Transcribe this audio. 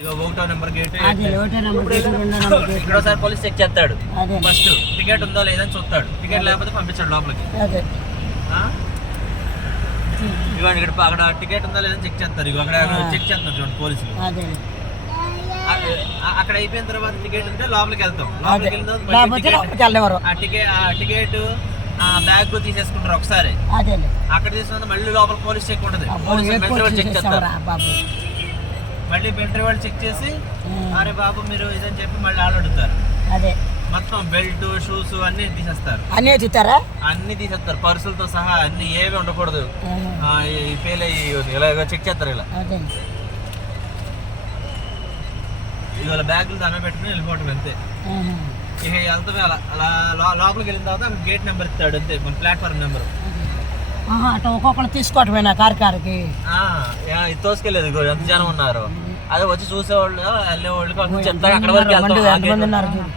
ఇక 1వ number gate అదే 1వ నెంబర్ గేట్ 2వ నెంబర్ గేట్ ఇక్కడోసారి పోలీస్ చెక్ చేస్తాడు. అదే ఫస్ట్ టికెట్ ఉందో లేదని చూస్తాడు. టికెట్ లేకపోతే పంపించాడు లోపలికి. అదే ఇవ్వండి ఇక్కడ అక్కడ టికెట్ ఉందో లేదని చెక్ చేస్తారు. ఇక అక్కడ చెక్ చేస్తారు చూడండి పోలీసులు. అదే అక్కడ అయిపోయిన తర్వాత టికెట్ ఉంటే లోపలికి వెళ్తాం. లోపలికి వెళ్ళిన టికెట్ బ్యాగ్ తీసేసుకుంటారు ఒకసారి. అక్కడ తీసుకున్న మళ్ళీ లోపల పోలీస్ చెక్ ఉంటుంది. చెక్ చేస్తారు. మళ్ళీ బెల్ట్ వాళ్ళు చెక్ చేసి అరే బాబు మీరు ఇదని చెప్పి మళ్ళీ అడుగుతారు. మొత్తం బెల్ట్ షూస్ అన్ని తీసేస్తారు. అన్ని తీసేస్తారు పర్సులతో సహా. అన్ని ఏవి ఉండకూడదు. ఫెయిల్ అయ్యి ఇలా చెక్ చేస్తారు. ఇలా ఇవాళ బ్యాగులు దాని పెట్టుకుని వెళ్ళిపోవటం అంతే. ఇక వెళ్తామే అలా లోపలికి వెళ్ళిన తర్వాత గేట్ నెంబర్ ఇస్తాడు అంతే. మన ప్లాట్ఫామ్ నెంబర్ ఒక్కొక్కరు తీసుకోవటమేనా కారుకి తోసుకెళ్ళేది. ఎంత జనం ఉన్నారు అదే వచ్చి చూసేవాళ్ళు వెళ్ళేవాళ్ళు చెప్తారు. అక్కడ వరకు వెళ్తాం.